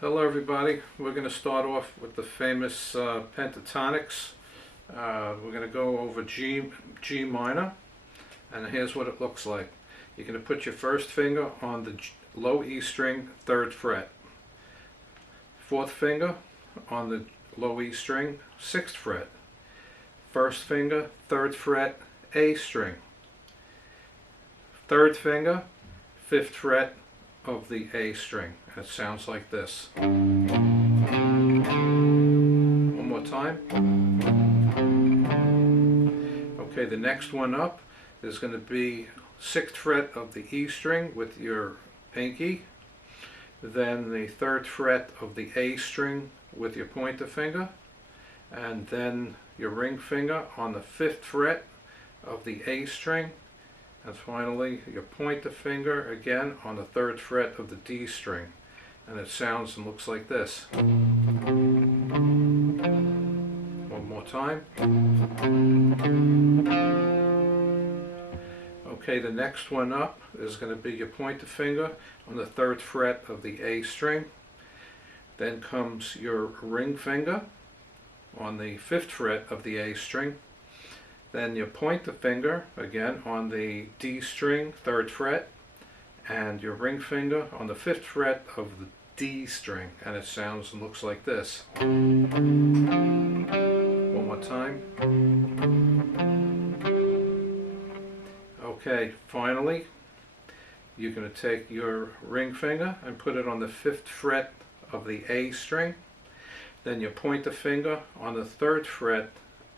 Hello everybody, we're going to start off with the famous Pentatonics. We're going to go over G minor, and here's what it looks like. You're going to put your first finger on the low E string, 3rd fret. Fourth finger on the low E string, 6th fret. First finger, 3rd fret, A string. Third finger, 5th fret of the A string. It sounds like this. One more time. Okay, the next one up is going to be 6th fret of the E string with your pinky, then the 3rd fret of the A string with your pointer finger, and then your ring finger on the 5th fret of the A string, and finally your pointer finger again on the 3rd fret of the D string. And it sounds and looks like this. One more time. Okay, the next one up is going to be your pointer finger on the 3rd fret of the A string. Then comes your ring finger on the 5th fret of the A string. Then your pointer finger again on the D string, 3rd fret, and your ring finger on the 5th fret of the D string, and it sounds and looks like this. One more time. Okay, finally, you're going to take your ring finger and put it on the 5th fret of the A string, then your pointer finger on the 3rd fret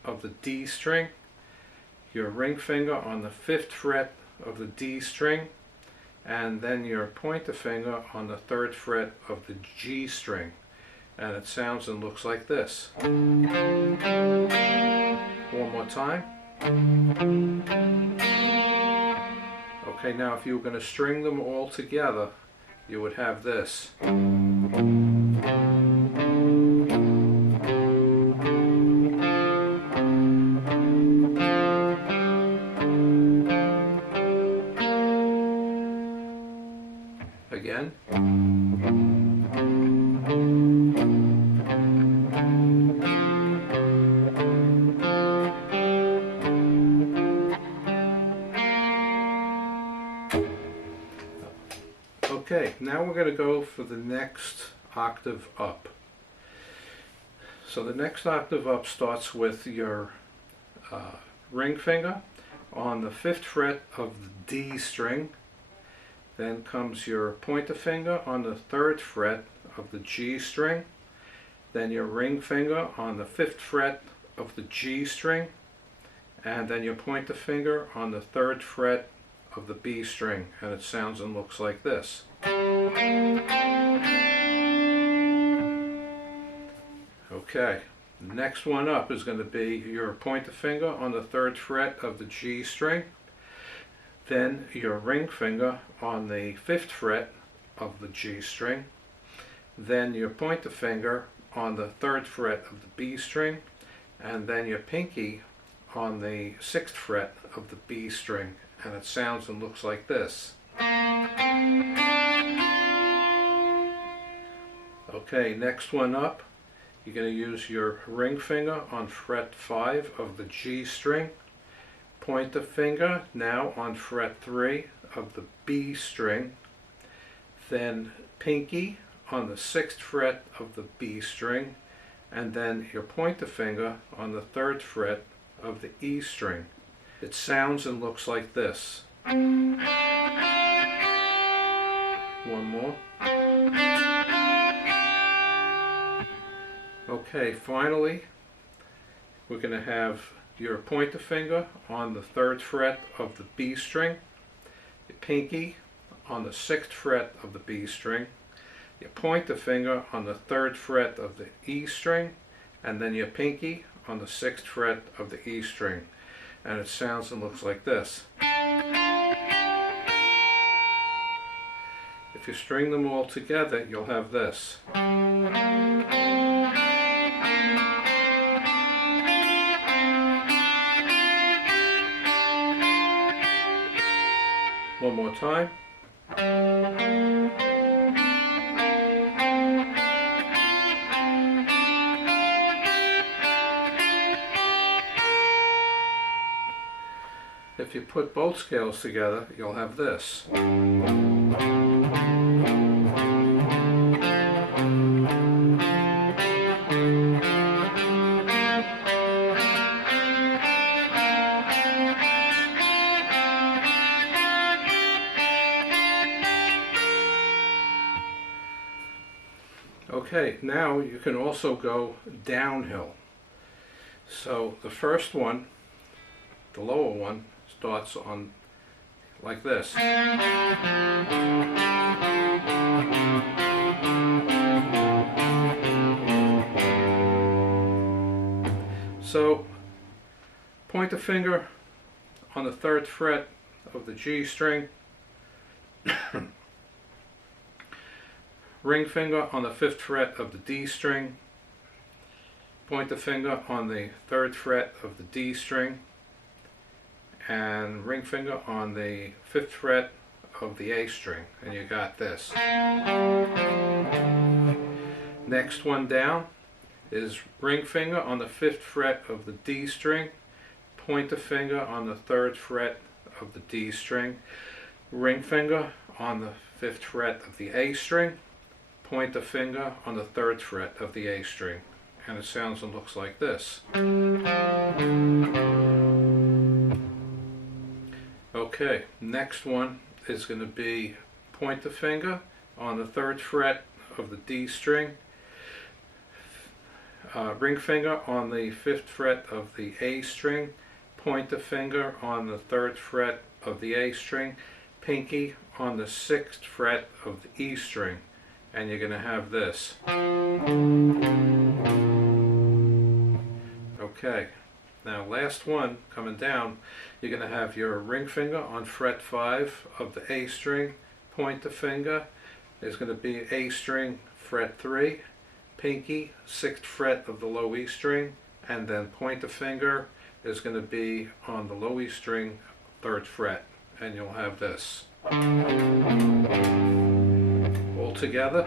of the D string, your ring finger on the 5th fret of the D string, and then your pointer finger on the 3rd fret of the G string, and it sounds and looks like this. One more time. Okay, now if you were going to string them all together, you would have this. Again. Okay, now we're going to go for the next octave up. So the next octave up starts with your ring finger on the 5th fret of the D string. Then comes your pointer finger on the 3rd fret of the G string. Then your ring finger on the 5th fret of the G string. And then your pointer finger on the 3rd fret of the B string. And it sounds and looks like this. Okay, the next one up is going to be your pointer finger on the 3rd fret of the G string. Then your ring finger on the 5th fret of the G string. Then your pointer finger on the 3rd fret of the B string. And then your pinky on the 6th fret of the B string. And it sounds and looks like this. Okay, next one up, you're going to use your ring finger on fret 5 of the G string. Pointer finger now on fret 3 of the B string, then pinky on the 6th fret of the B string, and then your pointer finger on the 3rd fret of the E string. It sounds and looks like this. One more. Okay, finally, we're going to have your pointer finger on the 3rd fret of the B string, your pinky on the 6th fret of the B string, your pointer finger on the 3rd fret of the E string, and then your pinky on the 6th fret of the E string. And it sounds and looks like this. If you string them all together, you'll have this. One more time. if you put both scales together, you'll have this. Okay, now you can also go downhill. So the first one, the lower one, starts on like this. So point the finger on the 3rd fret of the G string, ring finger on the 5th fret of the D string, point the finger on the 3rd fret of the D string, and ring finger on the 5th fret of the A string, and you got this. Next one down is ring finger on the 5th fret of the D string, point the finger on the 3rd fret of the D string, ring finger on the 5th fret of the A string, point the finger on the 3rd fret of the A string, and it sounds and looks like this. Okay, next one is going to be point the finger on the 3rd fret of the D string, ring finger on the 5th fret of the A string, point the finger on the 3rd fret of the A string, pinky on the 6th fret of the E string, and you're going to have this. Okay, now last one coming down, you're going to have your ring finger on fret 5 of the A string, point the finger is going to be A string fret 3, pinky 6th fret of the low E string, and then point the finger is going to be on the low E string 3rd fret, and you'll have this. All together.